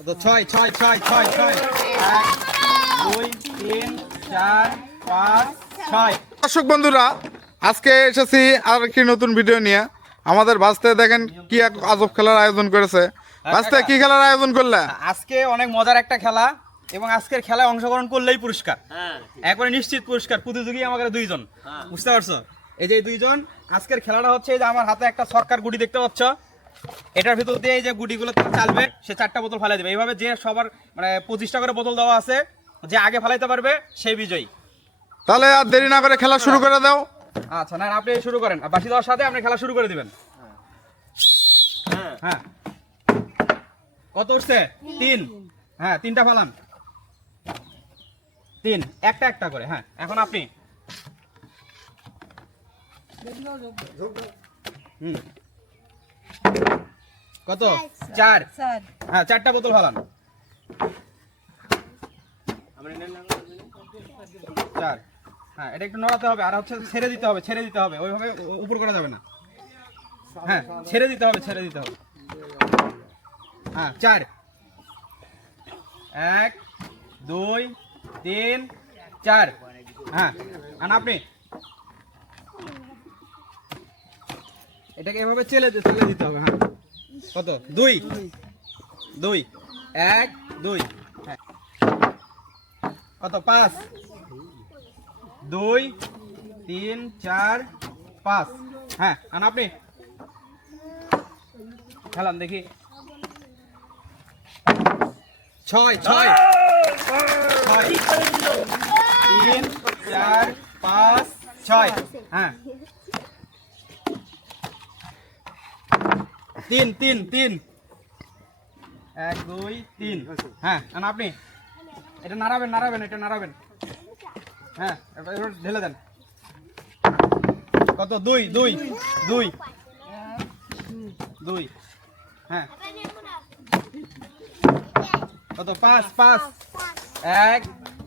ছয় ছয় ছয় ছয় ছয়। এক দুই তিন চার পাঁচ ছয়। দর্শক বন্ধুরা আজকে এসেছি আর একটি নতুন ভিডিও নিয়ে। আমাদের বাসতে দেখেন কি এক আজব খেলার আয়োজন করেছে। বাসতে কি খেলার আয়োজন করলে? আজকে অনেক মজার একটা খেলা এবং আজকের খেলায় অংশগ্রহণ করলেই পুরস্কার। একবারে নিশ্চিত পুরস্কার প্রতিযোগী আমাদের দুইজন। বুঝতে পারছ? এই যে দুইজন আজকের খেলাটা হচ্ছে এই যে আমার হাতে একটা সরকার গুটি দেখতে পাচ্ছ। এটার ভিতর দিয়ে এই যে গুটিগুলো চালবে সে চারটা বোতল ফেলাই দেবে। এইভাবে যে সবার মানে পঁচিশটা করে বোতল দেওয়া আছে যে আগে ফেলাইতে পারবে সেই বিজয়ী। তাহলে আর দেরি না করে খেলা শুরু করে দাও। আচ্ছা না না, আপনি শুরু করেন। আর বাসি দেওয়ার সাথে আপনি খেলা শুরু করে দিবেন। হ্যাঁ। কত উঠছে? তিন। হ্যাঁ তিনটা ফালান। তিন। একটা একটা করে হ্যাঁ। এখন আপনি। হুম। কত? চার। হ্যাঁ চারটা বোতল ফালান। চার। হ্যাঁ এটা একটু নড়াতে হবে আর হচ্ছে ছেড়ে দিতে হবে ছেড়ে দিতে হবে ওইভাবে উপর করা যাবে না। হ্যাঁ ছেড়ে দিতে হবে ছেড়ে দিতে হবে। হ্যাঁ চার। এক দুই তিন চার। হ্যাঁ আর আপনি? এটাকে এভাবে চেলে চেলে দিতে হবে হ্যাঁ। কত? দুই। দুই। এক দুই। কত? পাঁচ। দুই তিন চার পাঁচ। হ্যাঁ আর আপনি। খেলাম দেখি। ছয় ছয়। ছয়। তিন চার পাঁচ ছয়। হ্যাঁ। তিন তিন তিন। এক, দুই, তিন। হ্যাঁ আর আপনি। এটা নাড়াবেন নাড়াবেন, এটা নাড়াবেন। হ্যাঁ এবার ঢেলে দেন। কত? দুই দুই দুই। দুই। হ্যাঁ। কত? পাঁচ পাঁচ। এক,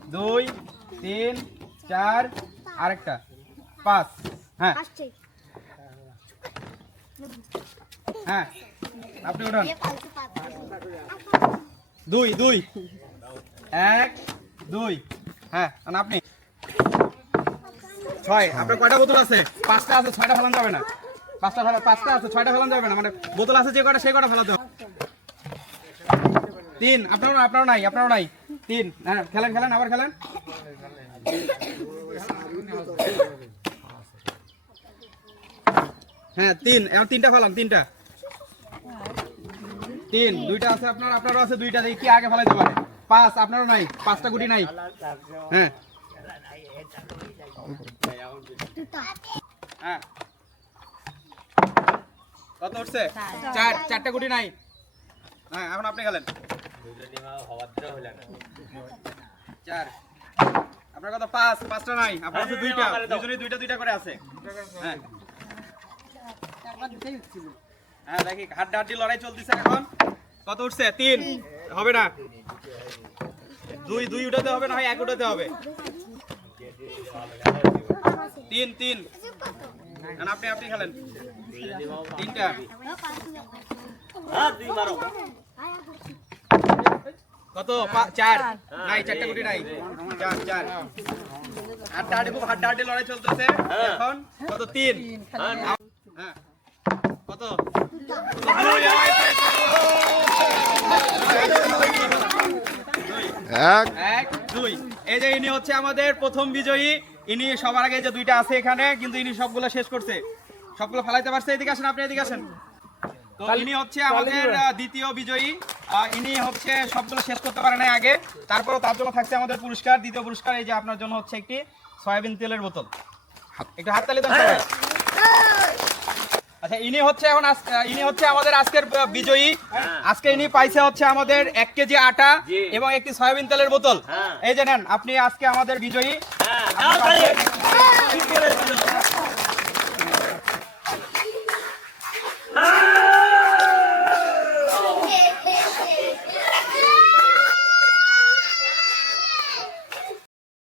দুই, তিন, চার। আরেকটা। পাঁচ। হ্যাঁ। হ্যাঁ আপনি উঠান দুই দুই। এক দুই। হ্যাঁ আর আপনি? ছয়। আপনার কয়টা বোতল আছে? পাঁচটা আছে ছয়টা ফেলানো যাবে না। পাঁচটা ফেলা পাঁচটা আছে ছয়টা ফেলানো যাবে না। মানে বোতল আছে যে কয়টা সেই কয়টা ফেলাতে হবে। তিন। আপনারও আপনারও নাই আপনারও নাই। তিন। হ্যাঁ খেলেন খেলেন আবার খেলেন হ্যাঁ তিন। এখন তিনটা ফেলান তিনটা। তিন। দুইটা আছে আপনার, আপনারও আছে দুইটা। দেখি কি আগে ফেলাইতে পারে। পাঁচ, আপনারও নাই। পাঁচটা গুটি নাই। হ্যাঁ। হ্যাঁ। চার, চারটা গুটি নাই। হ্যাঁ এখন আপনি খেলেন। চার। আপনার কত পাঁচ, পাঁচটা নাই। আপনার দুইটা। দুইটা দুইটা করে আছে। হ্যাঁ। হ্যাঁ লড়াই চলতেছে এখন। কত উঠছে? তিন। হবে না? দুই দুই উঠাতে হবে, না হয় এক উঠাতে হবে? তিন তিন। আপনি আপনি খেলেন। তিনটা। কত? চার। নাই, চারটা গুটি নাই। চার চার। হাড্ডা হাড্ডি খুব হাড্ডা হাড্ডি লড়াই চলতেছে। এখন কত? তিন। হ্যাঁ কত দুই, এক এক দুই। এই যে ইনি হচ্ছে আমাদের প্রথম বিজয়ী। ইনি সবার আগে যে দুইটা আছে এখানে কিন্তু ইনি সবগুলো শেষ করছে। সবগুলো ফেলাইতে পারছে? এদিকে আসেন আপনি এদিকে আসেন। তো ইনি হচ্ছে আমাদের দ্বিতীয় বিজয়ী। আহ, ইনি হচ্ছে সবগুলো শেষ করতে পারে নাই আগে। তারপরে তার জন্য থাকছে আমাদের পুরস্কার দ্বিতীয় পুরস্কার। এই যে আপনার জন্য হচ্ছে একটি সয়াবিন তেলের বোতল। একটু হাততালি সবাই। আচ্ছা ইনি হচ্ছে এখন ইনি হচ্ছে আমাদের আজকের বিজয়ী। আজকে ইনি পাইছে হচ্ছে আমাদের এক কেজি আটা এবং একটি সয়াবিন তেলের বোতল। এই যে নেন আপনি আজকে আমাদের বিজয়ী।